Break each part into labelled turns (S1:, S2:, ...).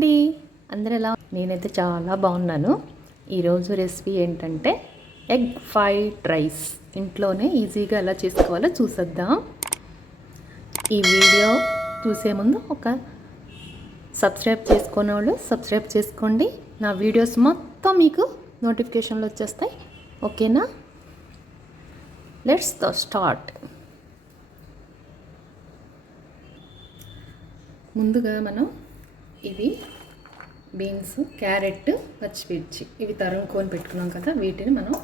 S1: అండి అందరు ఎలా నేనైతే చాలా బాగున్నాను. ఈరోజు రెసిపీ ఏంటంటే ఎగ్ ఫ్రైడ్ రైస్. ఇంట్లోనే ఈజీగా ఎలా చేసుకోవాలో చూసేద్దాం. ఈ వీడియో చూసే ముందు ఒక సబ్స్క్రైబ్ చేసుకునే వాళ్ళు సబ్స్క్రైబ్ చేసుకోండి. నా వీడియోస్ మొత్తం మీకు నోటిఫికేషన్లు వచ్చేస్తాయి. ఓకేనా? Let's the start. ముందుగా మనం ఇవి బీన్స్ క్యారెట్ పచ్చిమిర్చి. ఇవి తరుముకొని పెట్టుకున్నాం కదా వీటిని మనం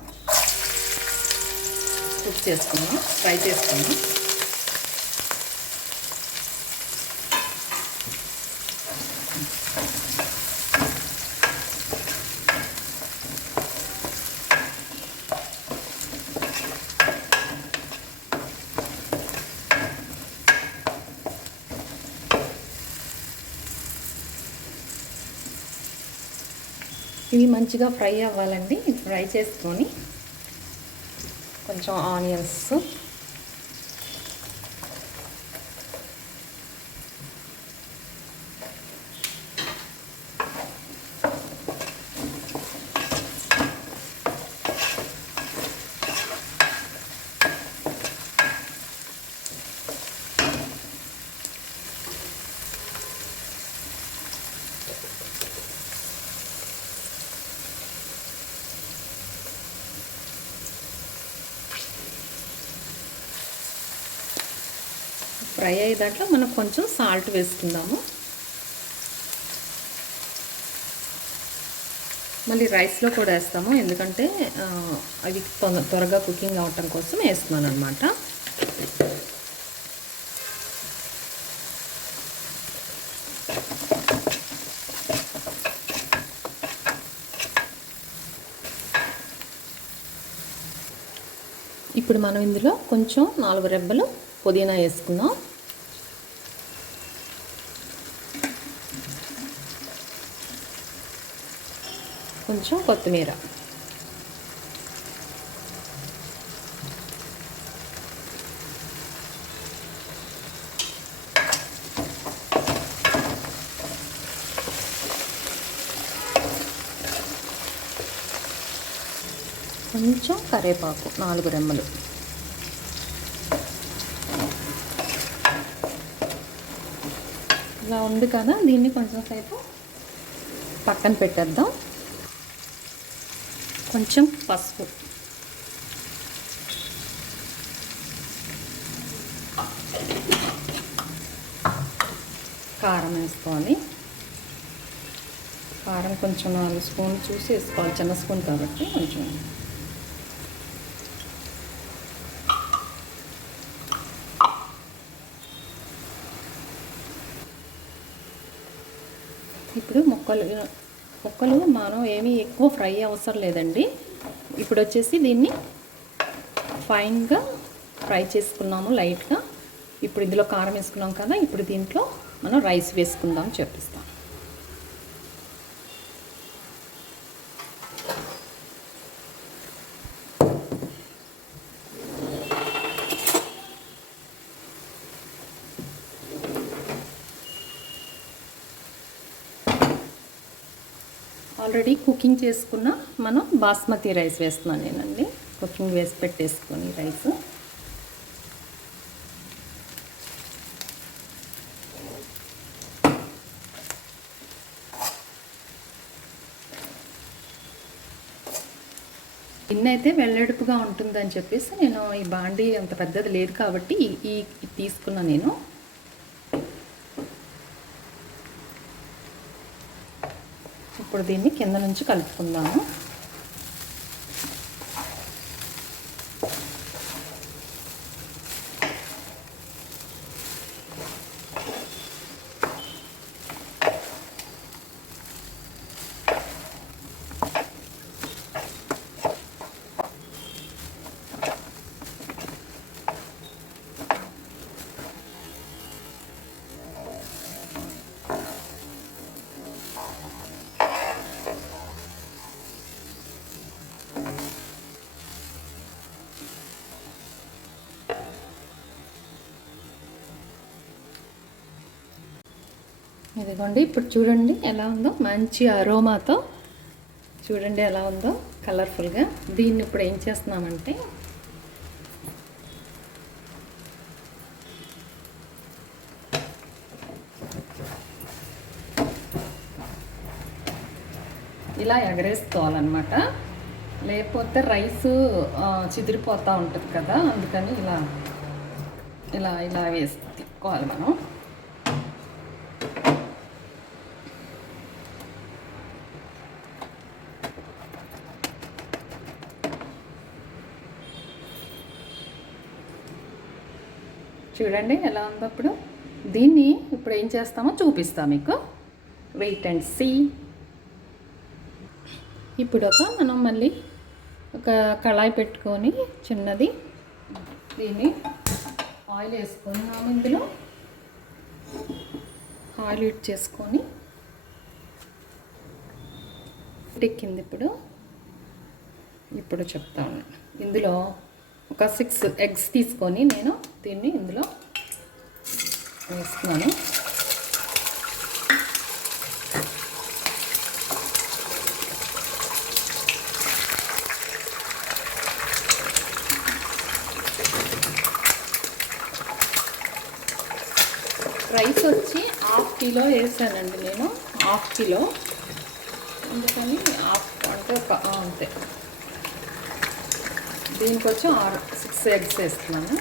S1: కుక్ చేసుకుందాం ఫ్రై చేసుకుందాం. ఇవి మంచిగా ఫ్రై అవ్వాలండి ఫ్రై చేసుకొని కొంచెం ఆనియన్స్ ఫ్రై అయ్యే దాంట్లో మనం కొంచెం సాల్ట్ వేసుకుందాము. మళ్ళీ రైస్లో కూడా వేస్తాము. ఎందుకంటే అవి త్వరగా కుకింగ్ అవటం కోసం వేస్తున్నాను అనమాట ఇప్పుడు మనం ఇందులో కొంచెం నాలుగు రెబ్బలు పుదీనా వేసుకుందాం. కొంచెం కొత్తిమీర. కొంచెం కరివేపాకు నాలుగు రెమ్మలు. ఇలా ఉంది కదా దీన్ని కొంచెం సేపు పక్కన పెట్టేద్దాం. కొంచెం పసుపు. కారం వేసుకోవాలి. కారం కొంచెం నాలుగు స్పూన్ చూసి వేసుకోవాలి. చిన్న స్పూన్ కాబట్టి కొంచెం. ఇప్పుడు మొక్కలు ముక్కలు మనం ఏమీ ఎక్కువ ఫ్రై అవసరం లేదండి. ఇప్పుడు వచ్చేసి దీన్ని ఫైన్గా ఫ్రై చేసుకున్నాము లైట్గా. ఇప్పుడు ఇందులో కారం వేసుకున్నాం కదా ఇప్పుడు దీంట్లో మనం రైస్ వేసుకుందాం చెప్పిస్తాం ఆల్రెడీ కుకింగ్ చేసుకున్న మనం బాస్మతి రైస్ వేస్తున్నాను నేనండి. కుకింగ్ వేసి పెట్టేసుకొని రైస్. గిన్నె అయితే వెల్లడుపుగా ఉంటుందని చెప్పేసి నేను ఈ బాండీ అంత పెద్దది లేదు కాబట్టి ఈ తీసుకున్నా నేను ఇప్పుడు దీన్ని కింద నుంచి కలుపుకుందాము. ఇదిగోండి ఇప్పుడు చూడండి ఎలా ఉందో. మంచి అరోమాతో చూడండి ఎలా ఉందో కలర్ఫుల్గా. దీన్ని ఇప్పుడు ఏం చేస్తున్నామంటే ఇలా ఎగరేసుకోవాలన్నమాట. లేకపోతే రైస్ చిదిరిపోతూ ఉంటుంది కదా అందుకని ఇలా ఇలా ఇలా వేసుకోవాలి మనం. చూడండి ఎలా ఉందో అప్పుడు దీన్ని ఇప్పుడు ఏం చేస్తామో చూపిస్తా మీకు. వెయిట్ అండ్ సీ ఇప్పుడు ఒక మనం మళ్ళీ ఒక కళాయి పెట్టుకొని చిన్నది దీన్ని ఆయిల్ వేసుకున్నాము ఇందులో. ఆయిల్ ఇట్ చేసుకొని ఎక్కింది ఇప్పుడు. ఇప్పుడు చెప్తాను. ఇందులో ఒక సిక్స్ ఎగ్స్ తీసుకొని నేను దీన్ని ఇందులో వేస్తున్నాను. రైస్ వచ్చి హాఫ్ కిలో వేసానండి నేను హాఫ్ కిలో అందుకని హాఫ్ అంటే ఒక అంతే. దీనికి వచ్చి ఆరు సిక్స్ ఎగ్స్ వేస్తున్నాను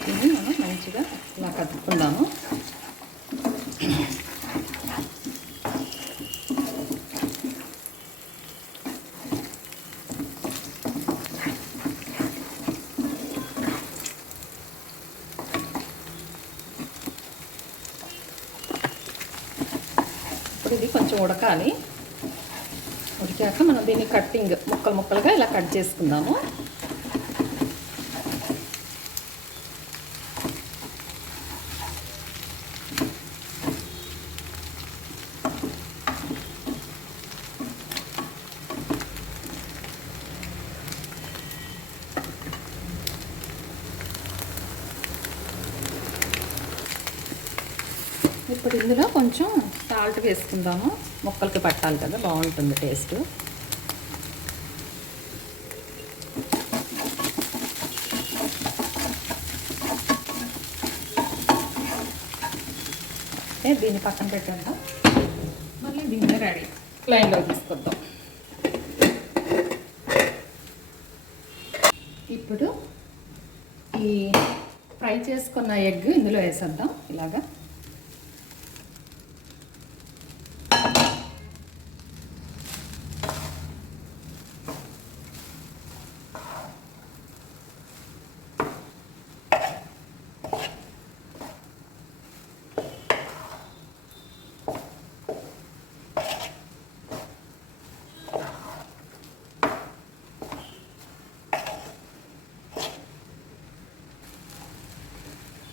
S1: దీన్ని మనం మంచిగా ఇలా కలుపుకుందాము ఇప్పుడు ఇది కొంచెం ఉడకాలి. ఉడికాక మనం దీన్ని కట్టింగ్ ముక్కలు ముక్కలుగా ఇలా కట్ చేసుకుందాము ఇప్పుడు ఇందులో కొంచెం సాల్ట్ వేసుకుందాము. ముక్కలకి పట్టాలి కదా బాగుంటుంది టేస్ట్. అంటే దీన్ని పక్కన పెట్టేద్దాం. మళ్ళీ దీన్ని రెడీ. లైన్లో తీసుకొద్దాం. ఇప్పుడు ఈ ఫ్రై చేసుకున్న ఎగ్ ఇందులో వేసేద్దాం ఇలాగా.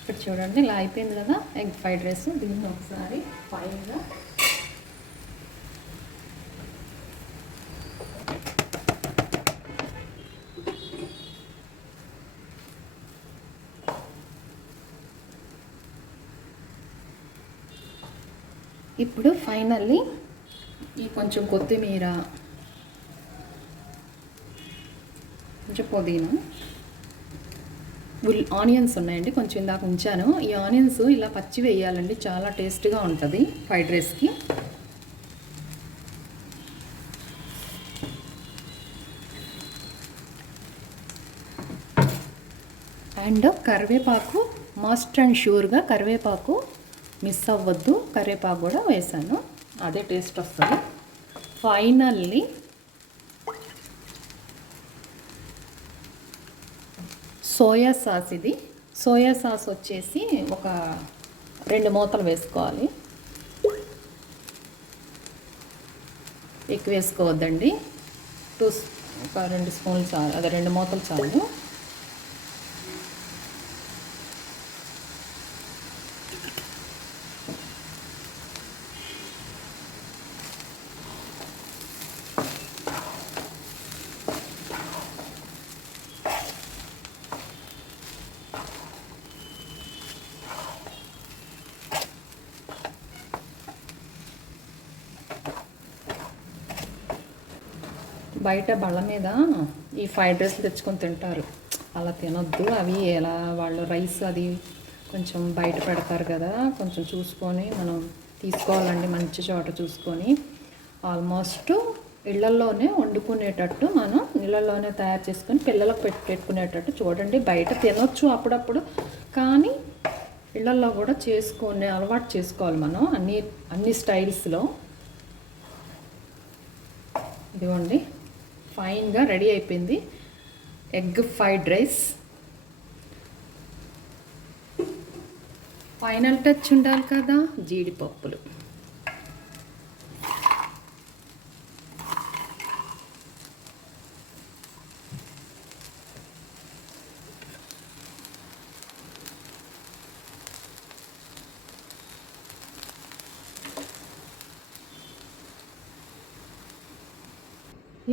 S1: ఇప్పుడు చూడండి ఇలా అయిపోయింది కదా ఎగ్ ఫ్రైడ్ రైస్ దీన్ని ఒకసారి ఫైన్గా ఇప్పుడు ఫైనల్లీ ఈ కొంచెం కొత్తిమీర కొంచెం పుదీనా ఉల్ ఆనియన్స్ ఉన్నాయండి కొంచెం ఇందాక ఉంచాను. ఈ ఆనియన్స్ ఇలా పచ్చి వేయాలండి చాలా టేస్ట్గా ఉంటుంది ఫ్రైడ్ రైస్కి. అండ్ కరివేపాకు మస్ట్ అండ్ షూర్గా కరివేపాకు మిస్ అవ్వద్దు కరివేపాకు కూడా వేసాను. అదే టేస్ట్ వస్తుంది. ఫైనల్లీ సోయా సాస్ ఇది. సోయా సాస్ వచ్చేసి ఒక రెండు మూతలు వేసుకోవాలి. ఎక్కువ వేసుకోవద్దండి. టూ ఒక రెండు స్పూన్లు చాలు అదే రెండు మూతలు చాలు. బయట బళ్ళ మీద ఈ ఫ్రైడ్ రైస్ తెచ్చుకొని తింటారు. అలా తినొద్దు. అవి ఎలా వాళ్ళు రైస్ అది కొంచెం బయట పెడతారు కదా కొంచెం చూసుకొని మనం తీసుకోవాలండి మంచి చోట చూసుకొని. ఆల్మోస్ట్ ఇళ్ళల్లోనే వండుకునేటట్టు మనం ఇళ్ళలోనే తయారు చేసుకొని పిల్లలకు పెట్టి పెట్టుకునేటట్టు చూడండి. బయట తినొచ్చు అప్పుడప్పుడు కానీ ఇళ్ళల్లో కూడా చేసుకునే అలవాటు చేసుకోవాలి మనం అన్ని అన్ని స్టైల్స్లో. ఇదిగోండి. ఫైన్గా రెడీ అయిపోయింది. Egg fried rice. Final touch ఉండాలి కదా జీడిపప్పులు.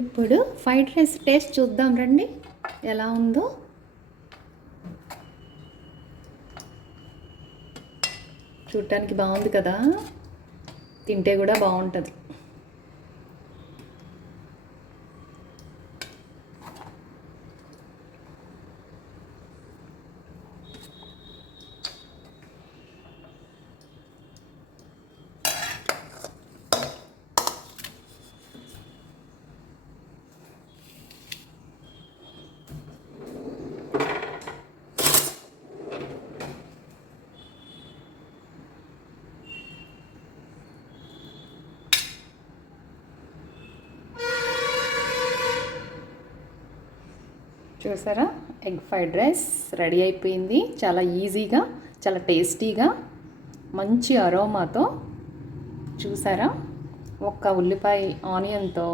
S1: ఇప్పుడు ఫ్రైడ్ రైస్ టేస్ట్ చూద్దాం రండి. ఎలా ఉందో. చూడటానికి బాగుంది కదా. తింటే కూడా బాగుంటుంది. చూసారా? ఎగ్ ఫ్రైడ్ రైస్ రెడీ అయిపోయింది. చాలా ఈజీగా చాలా టేస్టీగా మంచి అరోమాతో చూసారా? ఒక ఉల్లిపాయ ఆనియన్తో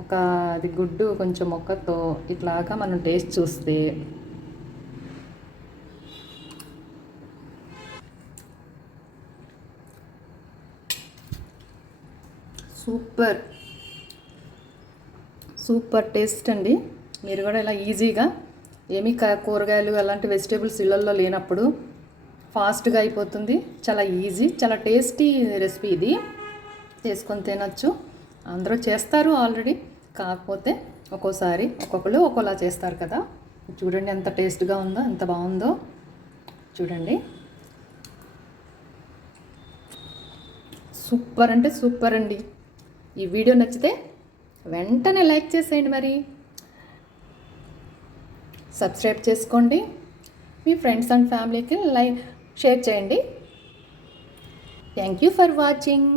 S1: ఒక అది గుడ్డు కొంచెం మొక్కతో ఇట్లాగా మనం టేస్ట్ చూస్తే సూపర్. సూపర్ టేస్ట్ అండి. మీరు కూడా ఇలా ఈజీగా ఏమీ కూరగాయలు అలాంటి వెజిటేబుల్స్ ఇళ్ళల్లో లేనప్పుడు ఫాస్ట్గా అయిపోతుంది. చాలా ఈజీ చాలా టేస్టీ రెసిపీ ఇది. చేసుకొని తినచ్చు. అందరూ చేస్తారు ఆల్రెడీ. కాకపోతే ఒక్కోసారి ఒక్కొక్కరు ఒక్కోలా చేస్తారు కదా. చూడండి ఎంత టేస్ట్గా ఉందో ఎంత బాగుందో. చూడండి. సూపర్ అంటే సూపర్ అండి. ఈ వీడియో నచ్చితే వెంటనే లైక్ చేసేయండి మరి. సబ్స్క్రైబ్ చేసుకోండి. మీ ఫ్రెండ్స్ అండ్ ఫ్యామిలీకి లైక్ షేర్ చేయండి. Thank you for watching.